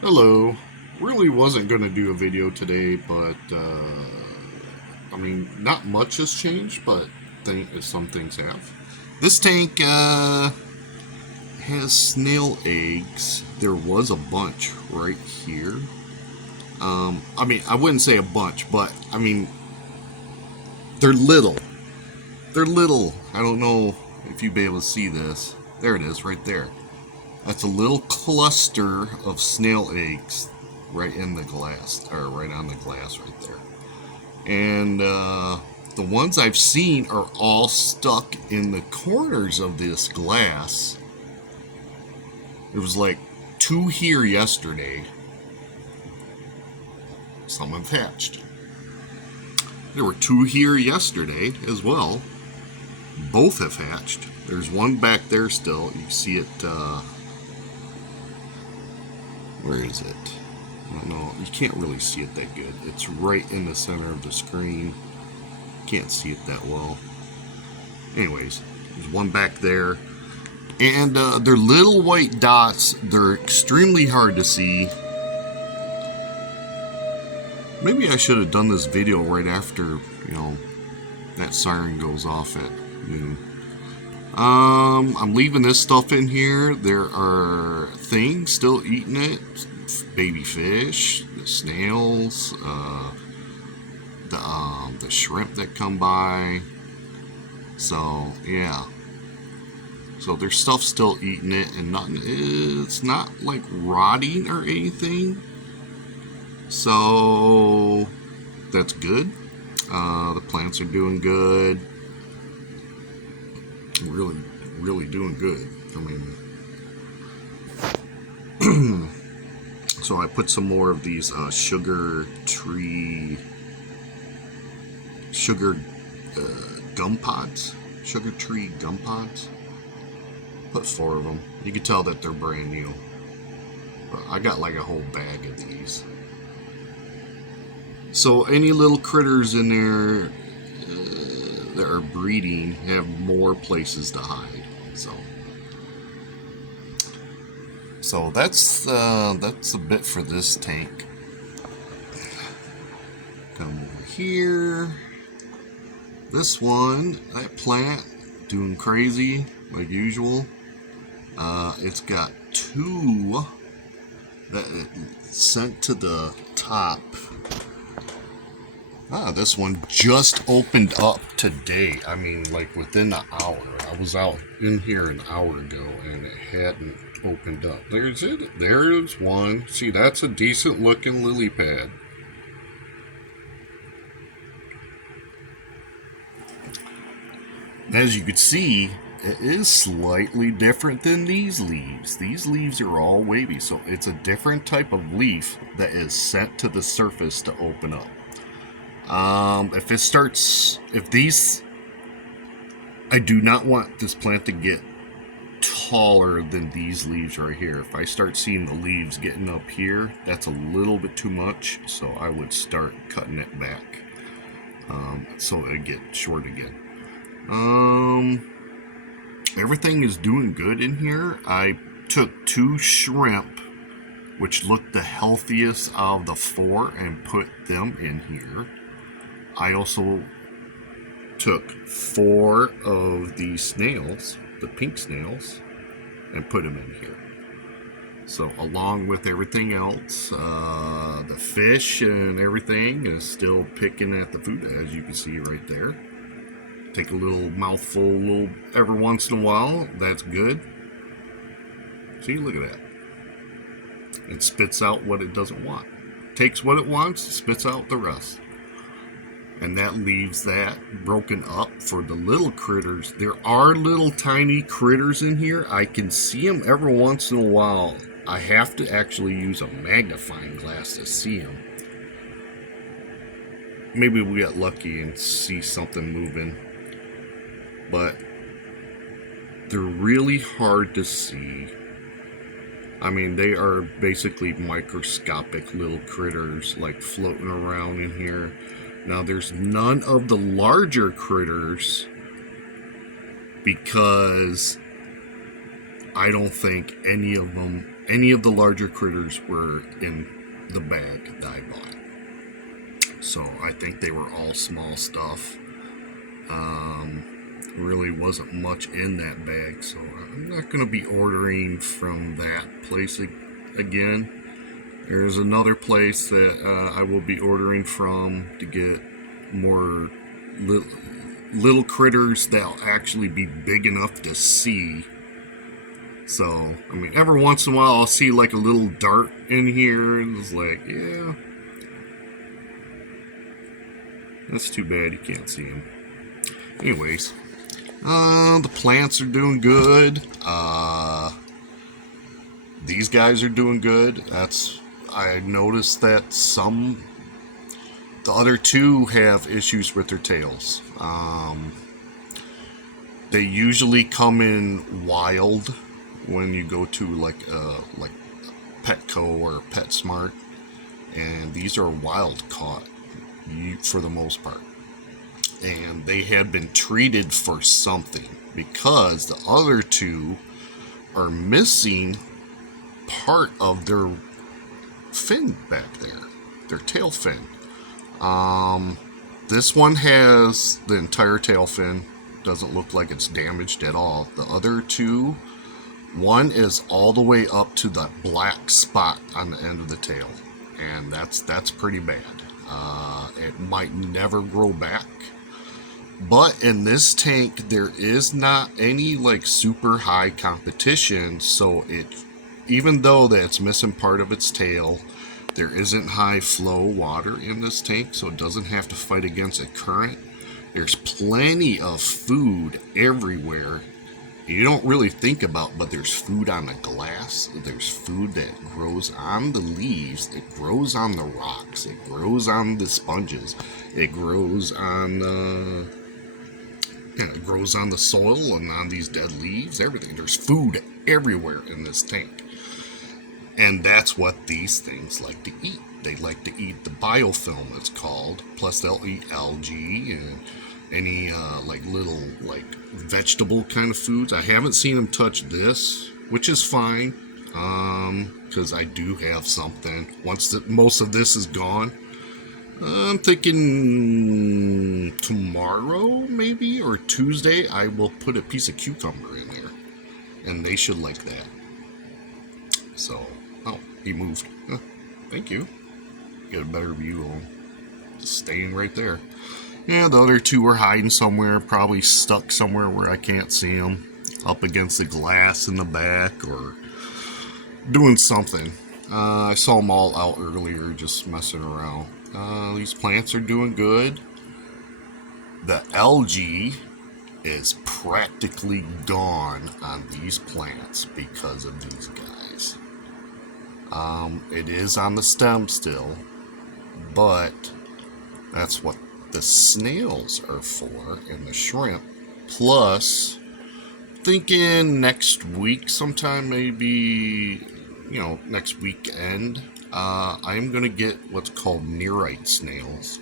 Hello. Really wasn't going to do a video today, but I mean, not much has changed, but some things have. This tank has snail eggs. There was a bunch right here. I mean, I wouldn't say a bunch, but I mean, they're little. They're little. I don't know if you'd be able to see this. There it is, right there. That's a little cluster of snail eggs right in the glass, or right on the glass right there. And the ones I've seen are all stuck in the corners of this glass. There was like two here yesterday. Some have hatched. There were two here yesterday as well. Both have hatched. There's one back there still. You can see it. Where is it? I don't know. You can't really see it that good. It's right in the center of the screen. Can't see it that well. Anyways, there's one back there. And they're little white dots. They're extremely hard to see. Maybe I should have done this video right after, that siren goes off at noon. I'm leaving this stuff in here. There are things still eating it. Baby fish, the snails, the shrimp that come by. So yeah. So there's stuff still eating it, and nothing. It's not like rotting or anything. So that's good. The plants are doing good. Really, really doing good. I mean, so I put some more of these sugar gum pods. Sugar tree gum pods. Put 4 of them. You can tell that they're brand new. But I got like a whole bag of these. So any little critters in there that are breeding have more places to hide. So that's a bit for this tank. Come over here. This one, that plant, doing crazy like usual. It's got 2 that it sent to the top. This one just opened up today. I mean, like within an hour. I was out in here an hour ago and it hadn't opened up. There's it. There's one. See, that's a decent looking lily pad. As you can see, it is slightly different than these leaves. These leaves are all wavy, so it's a different type of leaf that is sent to the surface to open up. I do not want this plant to get taller than these leaves right here. If I start seeing the leaves getting up here, that's a little bit too much, so I would start cutting it back, so it get short again. Everything is doing good in here. I took 2 shrimp, which looked the healthiest of the 4, and put them in here. I also took 4 of these snails, the pink snails, and put them in here. So along with everything else, the fish and everything is still picking at the food, as you can see right there. Take a little mouthful every once in a while. That's good. See, look at that. It spits out what it doesn't want. Takes what it wants, spits out the rest. And that leaves that broken up for the little critters. There are little tiny critters in here. I can see them every once in a while. I have to actually use a magnifying glass to see them. Maybe we get lucky and see something moving. But they're really hard to see. I mean, they are basically microscopic little critters like floating around in here. Now, there's none of the larger critters because I don't think any of them any of the larger critters were in the bag that I bought. So I think they were all small stuff. Really wasn't much in that bag, so I'm not going to be ordering from that place again. There's another place that I will be ordering from to get more little critters that'll actually be big enough to see. So, I mean, every once in a while I'll see like a little dart in here, and it's like, yeah, that's too bad you can't see him. Anyways, the plants are doing good. These guys are doing good. I noticed that the other two have issues with their tails. They usually come in wild when you go to like Petco or PetSmart, and these are wild caught for the most part. And they had been treated for something, because the other two are missing part of their fin back there, their tail fin. This one has the entire tail fin, doesn't look like it's damaged at all. The other two, one is all the way up to that black spot on the end of the tail, and that's pretty bad. It might never grow back. But in this tank, there is not any like super high competition, so even though that it's missing part of its tail, there isn't high flow water in this tank, so it doesn't have to fight against a current. There's plenty of food everywhere. You don't really think about, but there's food on the glass. There's food that grows on the leaves. It grows on the rocks. It grows on the sponges. It grows on it grows on the soil and on these dead leaves, everything. There's food everywhere in this tank. And that's what these things like to eat. They like to eat the biofilm, it's called. Plus they'll eat algae and any like little like vegetable kind of foods. I haven't seen them touch this, which is fine, because I do have something. Once most of this is gone, I'm thinking tomorrow maybe, or Tuesday, I will put a piece of cucumber in there, and they should like that. So, oh, he moved. Thank you. Get a better view of him. Just staying right there. Yeah, the other two are hiding somewhere, probably stuck somewhere where I can't see them, up against the glass in the back, or doing something. I saw them all out earlier, just messing around. These plants are doing good. The algae is practically gone on these plants because of these guys. It is on the stem still, but that's what the snails are for, and the shrimp. Plus, thinking next week sometime, maybe, next weekend, I'm going to get what's called nerite snails.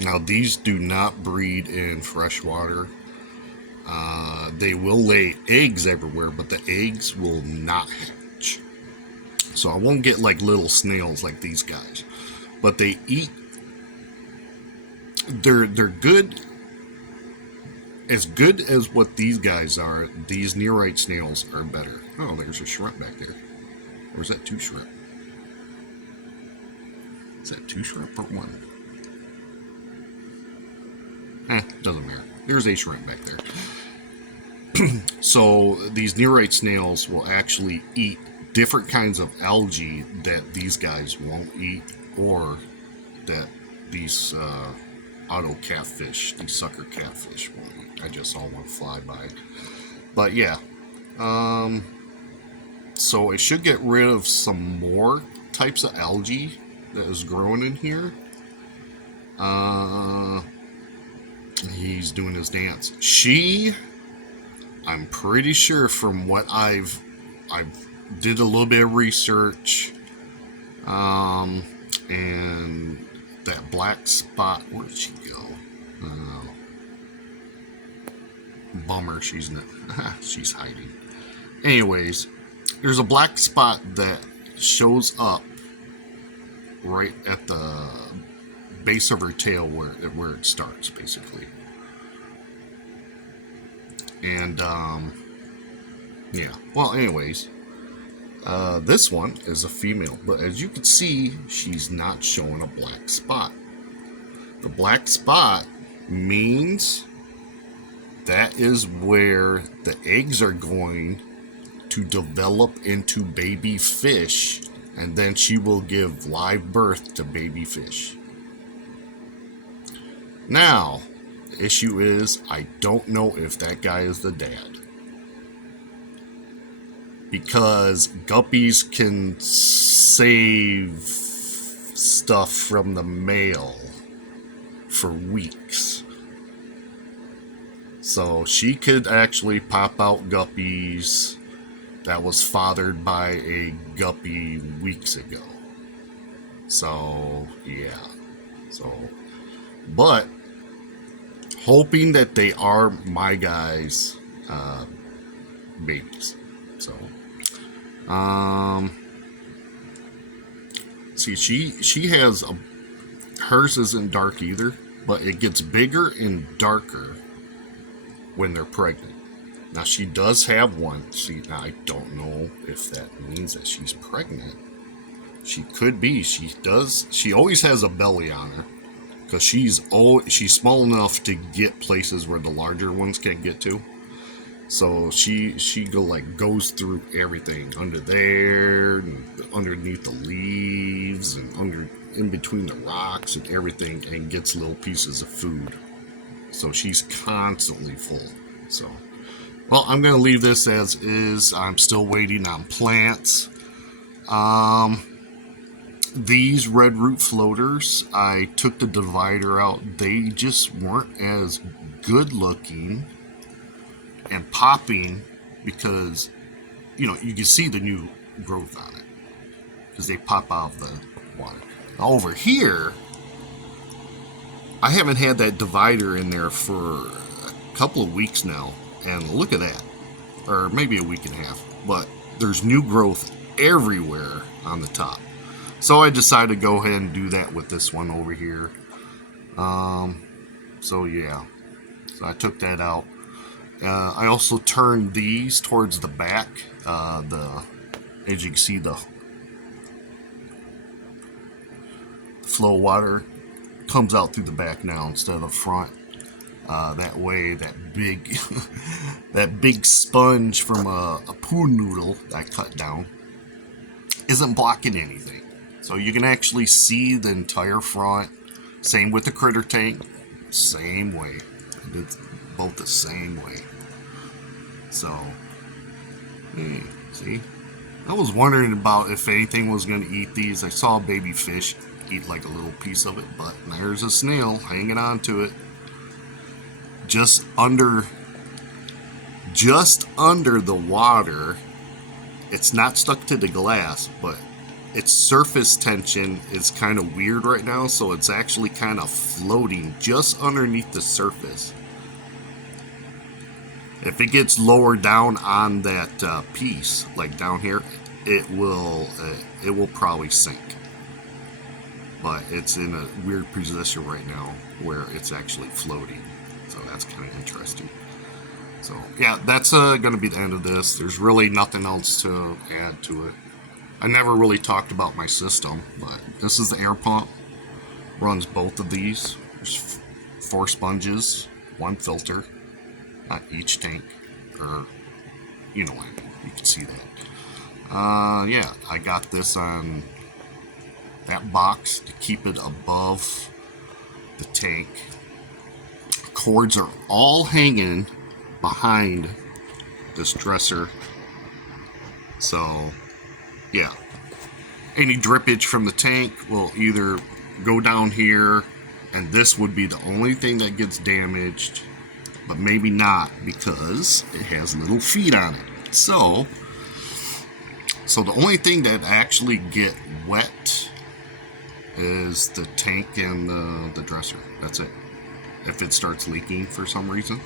Now, these do not breed in fresh water. They will lay eggs everywhere, but the eggs will not hatch. So I won't get like little snails like these guys. But they eat. They're good. As good as what these guys are, these nerite snails are better. Oh, there's a shrimp back there. Or is that two shrimp? Is that two shrimp or one? Doesn't matter. There's a shrimp back there. So these nerite snails will actually eat different kinds of algae that these guys won't eat, or that these auto catfish, these sucker catfish won't eat. I just saw one fly by. But yeah. So it should get rid of some more types of algae that is growing in here. He's doing his dance. I'm pretty sure from what I've did a little bit of research, and that black spot, where did she go? Bummer, she's not. She's hiding. Anyways, there's a black spot that shows up right at the base of her tail where it starts, basically. And yeah. Well, anyways, this one is a female, but as you can see, she's not showing a black spot. The black spot means that is where the eggs are going to develop into baby fish, and then she will give live birth to baby fish. Now, the issue is I don't know if that guy is the dad, because guppies can save stuff from the male for weeks. So she could actually pop out guppies that was fathered by a guppy weeks ago. So, yeah. So, but hoping that they are my guys' babies. So, see, she has hers isn't dark either, but it gets bigger and darker when they're pregnant. Now she does have one. Now I don't know if that means that she's pregnant. She could be. She does. She always has a belly on her because she's small enough to get places where the larger ones can't get to. So she goes through everything under there, and underneath the leaves, and in between the rocks and everything, and gets little pieces of food. So she's constantly full. So, well, I'm going to leave this as is. I'm still waiting on plants. These red root floaters, I took the divider out. They just weren't as good looking and popping because, you can see the new growth on it because they pop out of the water. Now, over here, I haven't had that divider in there for a couple of weeks now, and look at that, or maybe a week and a half, but there's new growth everywhere on the top. So I decided to go ahead and do that with this one over here. So yeah, so I took that out. I also turned these towards the back. As you can see, the flow of water comes out through the back now instead of front. That way, that big, that big sponge from a pool noodle that I cut down isn't blocking anything. So you can actually see the entire front. Same with the critter tank. Same way. I did both the same way. So, see? I was wondering about if anything was going to eat these. I saw a baby fish eat like a little piece of it, but there's a snail hanging on to it. Just under the water. It's not stuck to the glass, but its surface tension is kind of weird right now, so it's actually kind of floating just underneath the surface. If it gets lower down on that piece, like down here, it will probably sink. But it's in a weird position right now where it's actually floating, so that's kind of interesting. So yeah, that's going to be the end of this. There's really nothing else to add to it. I never really talked about my system, but this is the air pump. Runs both of these. There's 4 sponges, 1 filter on each tank, or you know what I mean. You can see that. Yeah, I got this on that box to keep it above the tank. Cords are all hanging behind this dresser, so yeah, any drippage from the tank will either go down here, and this would be the only thing that gets damaged, but maybe not because it has little feet on it. So the only thing that actually get wet is the tank and the dresser. That's it. If it starts leaking for some reason.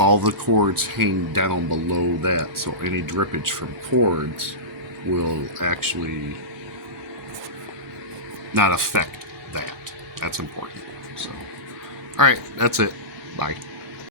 all the cords hang down below that, so any drippage from cords will actually not affect that. That's important. So, all right, that's it. Bye.